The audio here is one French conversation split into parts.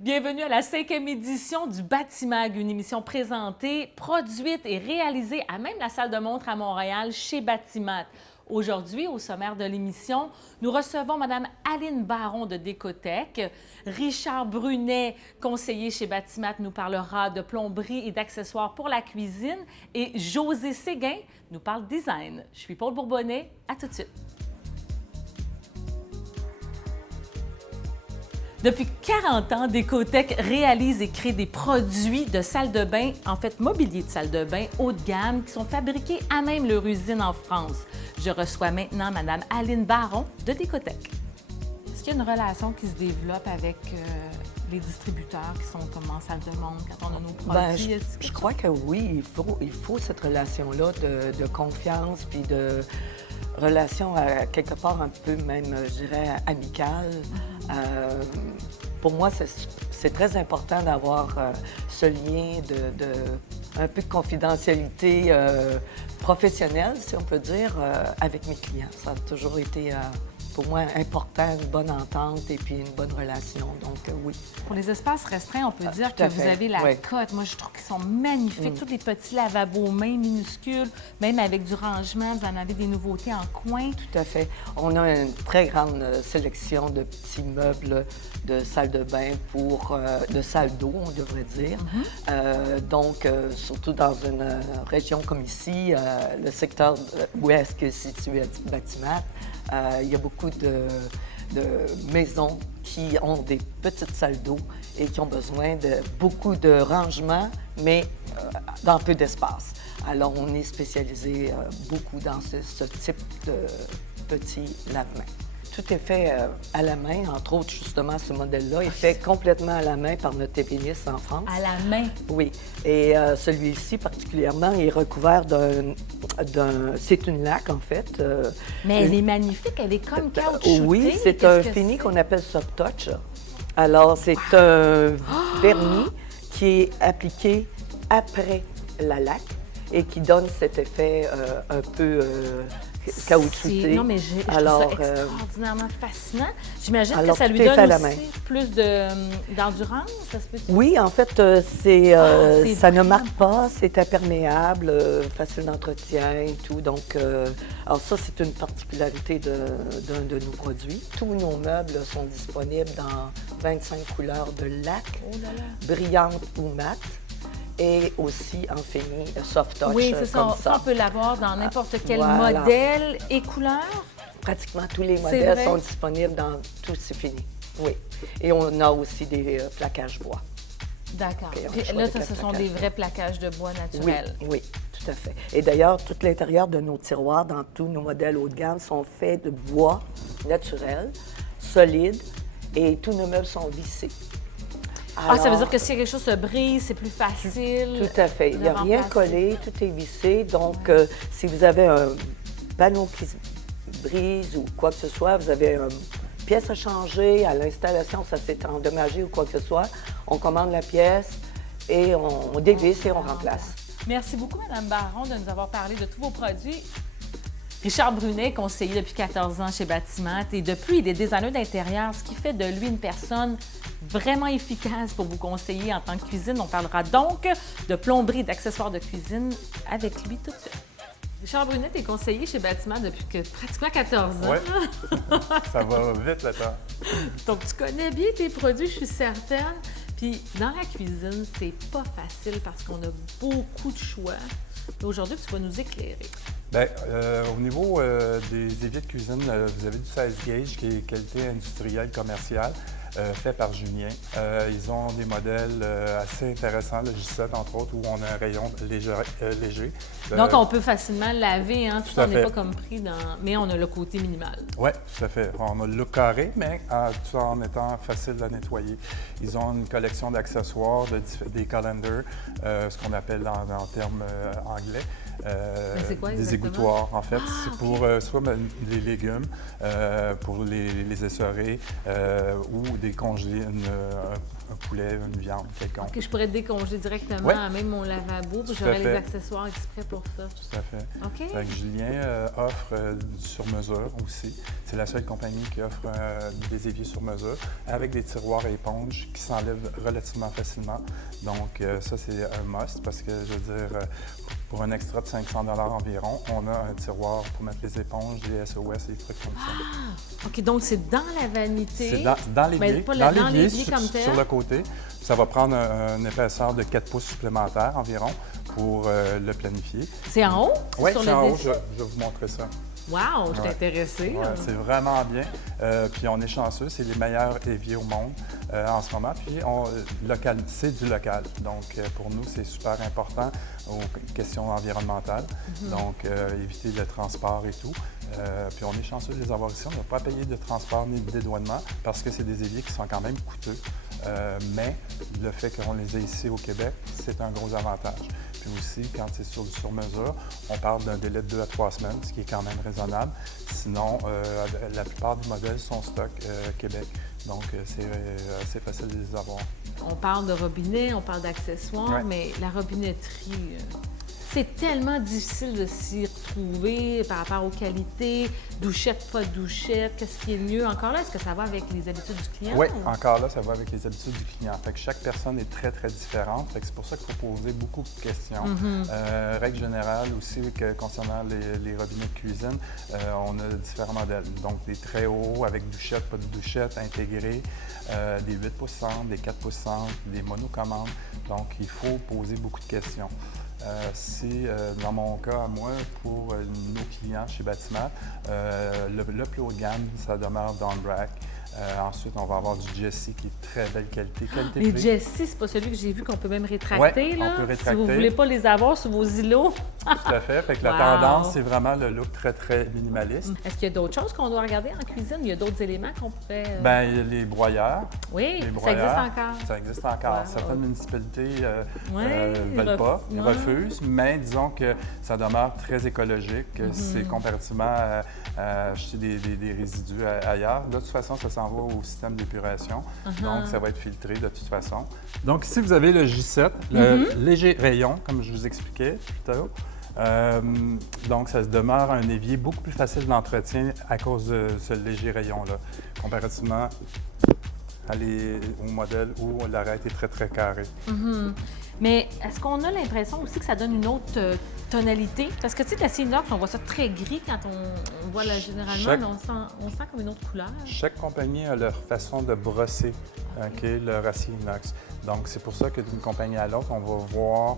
Bienvenue à la 5e édition du Batimag, une émission présentée, produite et réalisée à même la salle de montre à Montréal chez Batimat. Aujourd'hui, au sommaire de l'émission, nous recevons Mme Aline Baron de Décotech. Richard Brunet, conseiller chez Batimat, nous parlera de plomberie et d'accessoires pour la cuisine. Et José Séguin nous parle design. Je suis Paul Bourbonnais. À tout de suite. Depuis 40 ans, Décotech réalise et crée des produits de salle de bain, en fait mobilier de salle de bain haut de gamme, qui sont fabriqués à même leur usine en France. Je reçois maintenant Mme Aline Baron de Décotech. Est-ce qu'il y a une relation qui se développe avec les distributeurs qui sont comme en salle de montre quand on a nos produits? Je crois que oui, il faut cette relation-là de confiance puis de relation quelque part un peu même, je dirais, amicale. Pour moi, c'est très important d'avoir ce lien un peu de confidentialité professionnelle, si on peut dire, avec mes clients. Ça a toujours été, pour moi, important, une bonne entente et puis une bonne relation. Donc, oui. Pour les espaces restreints, on peut dire que vous avez la cote. Moi, je trouve qu'ils sont magnifiques. Tous les petits lavabos mains minuscules, même avec du rangement, vous en avez des nouveautés en coin. Tout à fait. On a une très grande sélection de petits meubles de salle de bain de salle d'eau, on devrait dire. Donc, surtout dans une région comme ici, le secteur où est-ce que situé Batimat, il y a beaucoup de maisons qui ont des petites salles d'eau et qui ont besoin de beaucoup de rangement, mais dans peu d'espace. Alors, on est spécialisé beaucoup dans ce type de petits lave-mains. Tout est fait à la main, entre autres, justement, ce modèle-là est fait complètement à la main par notre ébéniste en France. À la main? Oui. Et celui-ci, particulièrement, est recouvert c'est une laque, en fait. Mais elle est magnifique, elle est comme caoutchoutée. Oui, c'est un fini qu'on appelle soft touch. Alors, c'est un vernis qui est appliqué après la laque et qui donne cet effet un peu caoutchouté. Non, mais je trouve ça extraordinairement fascinant. J'imagine que ça lui donne aussi plus d'endurance, ça se peut? Oui, en fait, ça ne marque pas, c'est imperméable, facile d'entretien et tout. Donc, alors ça, c'est une particularité d'un de nos produits. Tous nos meubles sont disponibles dans 25 couleurs de laque, brillantes ou mates. Et aussi en fini soft touch. Oui, c'est ça. On peut l'avoir dans n'importe quel modèle et couleur. Pratiquement tous les modèles sont disponibles dans tous ces finis. Oui. Et on a aussi des plaquages bois. D'accord. Puis là, ce sont des vrais plaquages de bois naturels. Oui, oui, tout à fait. Et d'ailleurs, tout l'intérieur de nos tiroirs, dans tous nos modèles haut de gamme, sont faits de bois naturel, solide, et tous nos meubles sont vissés. Alors, ça veut dire que si quelque chose se brise, c'est plus facile? Tout à fait. Il n'y a rien collé, tout est vissé. Donc, si vous avez un panneau qui se brise ou quoi que ce soit, vous avez une pièce à changer, à l'installation, ça s'est endommagé ou quoi que ce soit, on commande la pièce et on dévisse et on remplace. Merci beaucoup, Mme Baron, de nous avoir parlé de tous vos produits. Richard Brunet, conseiller depuis 14 ans chez Batimat, et depuis, il est designer d'intérieur, ce qui fait de lui une personne vraiment efficace pour vous conseiller en tant que cuisine. On parlera donc de plomberie et d'accessoires de cuisine avec lui tout de suite. Richard Brunet est conseiller chez Batimat depuis pratiquement 14 ans. Oui, ça va vite le temps. Donc, tu connais bien tes produits, je suis certaine. Puis, dans la cuisine, c'est pas facile parce qu'on a beaucoup de choix. Aujourd'hui, tu vas nous éclairer. Bien, au niveau des éviers de cuisine, vous avez du 16 gauge qui est qualité industrielle commerciale, fait par Julien. Ils ont des modèles assez intéressants, le J7 entre autres, où on a un rayon léger. Donc, on peut facilement laver, hein? Tout on n'est pas comme pris dans... Mais on a le côté minimal. Oui, tout à fait. On a le look carré, mais tout en étant facile à nettoyer. Ils ont une collection d'accessoires, des calendars, ce qu'on appelle en termes anglais. C'est quoi, des égouttoirs, en fait. C'est pour soit les légumes, pour les essorés ou des un poulet, une viande quelconque. Que je pourrais décongeler directement Ouais. à même mon lavabo, puis Tout j'aurais à les fait. accessoires exprès pour ça. Tout à fait. OK. Fait que Julien offre du sur-mesure aussi. C'est la seule compagnie qui offre des éviers sur mesure avec des tiroirs à éponge qui s'enlèvent relativement facilement. Donc, ça, c'est un must parce que, je veux dire, pour un extra de 500 $ environ, on a un tiroir pour mettre les éponges, les SOS et les trucs comme ça. OK, donc c'est dans la vanité. C'est dans l'évier. Mais pas dans dans l'évier, l'évier comme tel. sur le côté. Ça va prendre une épaisseur de 4 pouces supplémentaires environ pour le planifier. C'est en haut? Oui, sur c'est le en haut. dessus? Je vais vous montrer ça. Wow, je suis Ouais. intéressée. Ouais, c'est vraiment bien. Puis on est chanceux, c'est les meilleurs éviers au monde en ce moment. Puis c'est du local. Donc pour nous, c'est super important aux questions environnementales. Donc éviter le transport et tout. Puis on est chanceux de les avoir ici. On n'a pas payé de transport ni de dédouanement parce que c'est des éviers qui sont quand même coûteux. Mais le fait qu'on les ait ici au Québec, c'est un gros avantage. Puis aussi, quand c'est sur mesure, on parle d'un délai de 2 à 3 semaines, ce qui est quand même raisonnable. Sinon, la plupart des modèles sont stock Québec. Donc, c'est assez facile de les avoir. On parle de robinet, on parle d'accessoires, Ouais. mais la robinetterie, c'est tellement difficile de s'y retrouver par rapport aux qualités, douchette, pas douchette, qu'est-ce qui est mieux. Encore là, est-ce que ça va avec les habitudes du client? Oui, ou- encore là, ça va avec les habitudes du client. Fait que chaque personne est très, très différente. Fait que c'est pour ça qu'il faut poser beaucoup de questions. Règle générale aussi, concernant les robinets de cuisine, on a différents modèles. Donc, des très hauts avec douchette, pas de douchette, intégrés, des 8 pouces centre, des 4 pouces centre, des monocommandes. Donc, il faut poser beaucoup de questions. Dans mon cas, à moi, pour nos clients chez Batimat, le plus haut de gamme, ça demeure Dawnbrack. Ensuite, on va avoir du Jessie qui est très belle qualité. Qualité Les prix. Jessie, c'est pas celui que j'ai vu qu'on peut même rétracter, Ouais, là. on peut Si vous rétracter. voulez pas les avoir sur vos îlots. Tout à fait. Fait que la Wow. tendance, c'est vraiment le look très, très minimaliste. Est-ce qu'il y a d'autres choses qu'on doit regarder en cuisine? Il y a d'autres éléments qu'on pourrait... Ben, il y a les broyeurs. oui, Les ça broyeurs, existe encore. Ça existe encore. Wow. Certaines municipalités Ouais, veulent pas, ils ouais. refusent, mais disons que ça demeure très écologique. C'est comparativement à acheter des résidus ailleurs. De toute façon, ça s'en va au système d'épuration, donc ça va être filtré de toute façon. Donc ici, vous avez le J7, le léger rayon, comme je vous expliquais plus tôt. Donc, ça se demeure un évier beaucoup plus facile d'entretien à cause de ce léger rayon-là, comparativement au modèle où l'arête est très, très carrée. Mais est-ce qu'on a l'impression aussi que ça donne une autre tonalité? Parce que, tu sais, de l'acier inox, on voit ça très gris quand on voit là, généralement, Chaque- mais on sent comme une autre couleur. Chaque compagnie a leur façon de brosser leur acier inox. Donc, c'est pour ça que d'une compagnie à l'autre, on va voir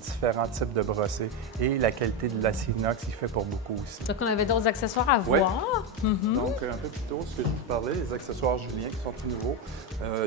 différents types de brossés. Et la qualité de l'acier inox, il fait pour beaucoup aussi. Donc, on avait d'autres accessoires à Ouais. voir. Donc, un peu plus tôt, ce que je vous parlais, les accessoires Julien qui sont tout nouveaux.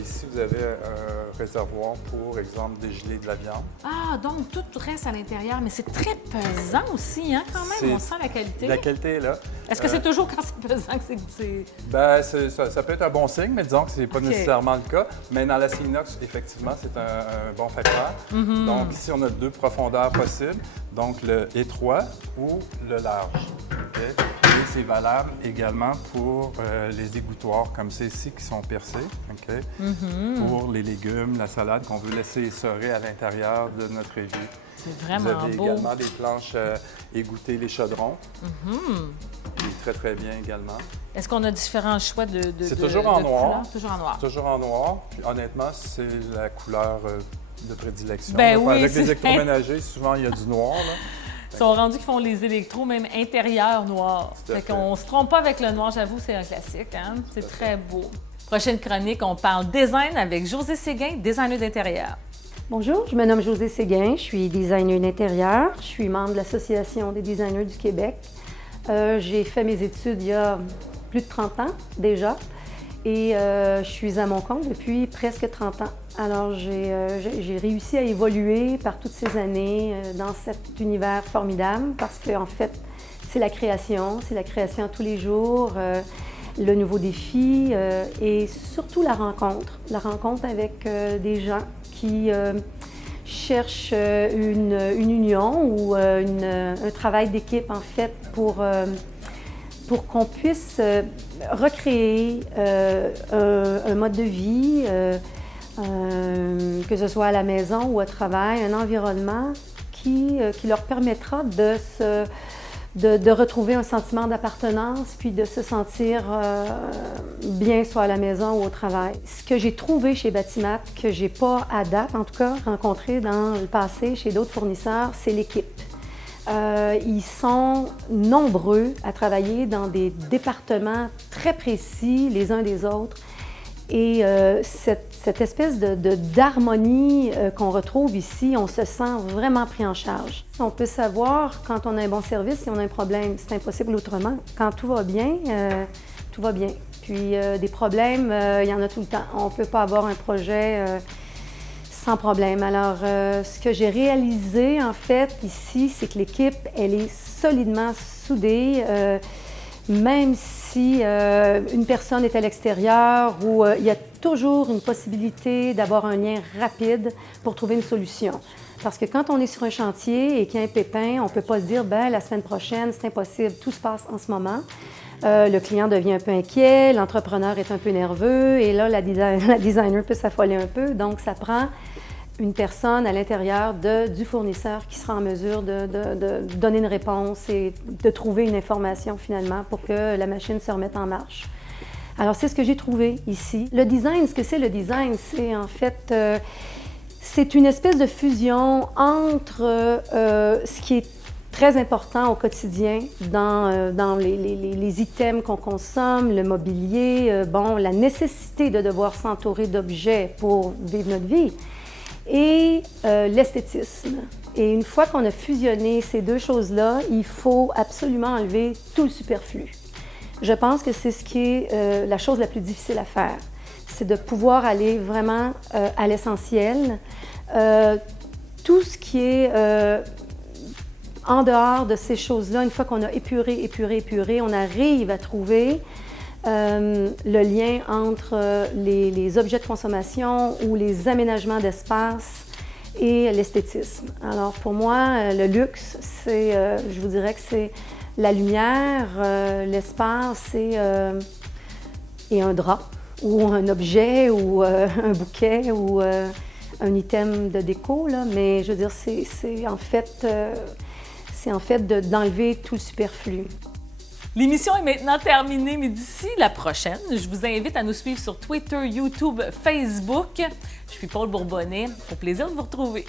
Ici, vous avez un réservoir pour exemple, dégeler de la viande. Ah, donc tout reste à l'intérieur, mais c'est très pesant aussi, hein, quand même. C'est- On sent la qualité. La qualité est là. Est-ce que c'est toujours quand c'est pesant que c'est... Ben, ça peut être un bon signe, mais disons que ce n'est pas OK. nécessairement le cas. Mais dans l'acier inox, effectivement, c'est un bon facteur. Donc, ici, on a 2 profondeurs possibles. Donc, le étroit ou le large. OK? Et c'est valable également pour les égouttoirs comme ceux-ci qui sont percés. OK? Pour les légumes, la salade qu'on veut laisser essorer à l'intérieur de notre évier. C'est Vous vraiment avez beau. également des planches égoutter les chaudrons. Qui est très, très bien également. Est-ce qu'on a différents choix de C'est toujours en noir. couleurs? Toujours en noir. Toujours en noir. Puis honnêtement, c'est la couleur de prédilection. Ben Là, oui, avec c'est- les électroménagers, souvent, il y a du noir. Là. Ils sont rendus qui font les électros, même intérieurs noirs. Tout à Fait fait. qu'on se trompe pas avec le noir, j'avoue, c'est un classique. Hein? C'est très beau. Prochaine chronique, on parle design avec Josée Séguin, designer d'intérieur. Bonjour, je me nomme Josée Séguin, je suis designer d'intérieur, je suis membre de l'Association des designers du Québec. J'ai fait mes études il y a plus de 30 ans déjà et je suis à mon compte depuis presque 30 ans. Alors j'ai réussi à évoluer par toutes ces années dans cet univers formidable parce qu'en fait, c'est la création à tous les jours, le nouveau défi et surtout la rencontre avec des gens qui cherchent une union ou un travail d'équipe en fait pour pour qu'on puisse recréer un mode de vie, que ce soit à la maison ou au travail, un environnement qui leur permettra de retrouver un sentiment d'appartenance, puis de se sentir bien, soit à la maison ou au travail. Ce que j'ai trouvé chez Batimat, que j'ai pas à date, en tout cas, rencontré dans le passé chez d'autres fournisseurs, c'est l'équipe. Ils sont nombreux à travailler dans des départements très précis les uns des autres. Et cette espèce d'harmonie qu'on retrouve ici, on se sent vraiment pris en charge. On peut savoir quand on a un bon service si on a un problème. C'est impossible autrement. Quand tout va bien, tout va bien. Puis des problèmes, il y en a tout le temps. On ne peut pas avoir un projet sans problème. Alors, ce que j'ai réalisé, en fait, ici, c'est que l'équipe, elle est solidement soudée. Même si une personne est à l'extérieur, où il y a toujours une possibilité d'avoir un lien rapide pour trouver une solution. Parce que quand on est sur un chantier et qu'il y a un pépin, on ne peut pas se dire « ben la semaine prochaine, c'est impossible, tout se passe en ce moment ». Le client devient un peu inquiet, l'entrepreneur est un peu nerveux et là, la designer peut s'affoler un peu. Donc, ça prend une personne à l'intérieur du fournisseur qui sera en mesure de donner une réponse et de trouver une information finalement pour que la machine se remette en marche. Alors, c'est ce que j'ai trouvé ici. Le design, ce que c'est le design, c'est en fait, c'est une espèce de fusion entre ce qui est très important au quotidien dans les items qu'on consomme, le mobilier, la nécessité de devoir s'entourer d'objets pour vivre notre vie, et l'esthétisme. Et une fois qu'on a fusionné ces deux choses-là, il faut absolument enlever tout le superflu. Je pense que c'est ce qui est la chose la plus difficile à faire. C'est de pouvoir aller vraiment à l'essentiel. Tout ce qui est en dehors de ces choses-là, une fois qu'on a épuré, on arrive à trouver le lien entre les objets de consommation ou les aménagements d'espace et l'esthétisme. Alors pour moi, le luxe, c'est, je vous dirais que c'est la lumière, l'espace et un drap ou un objet ou un bouquet ou un item de déco, là. Mais je veux dire, c'est en fait d'enlever tout le superflu. L'émission est maintenant terminée, mais d'ici la prochaine, je vous invite à nous suivre sur Twitter, YouTube, Facebook. Je suis Paul Bourbonnais. Au plaisir de vous retrouver.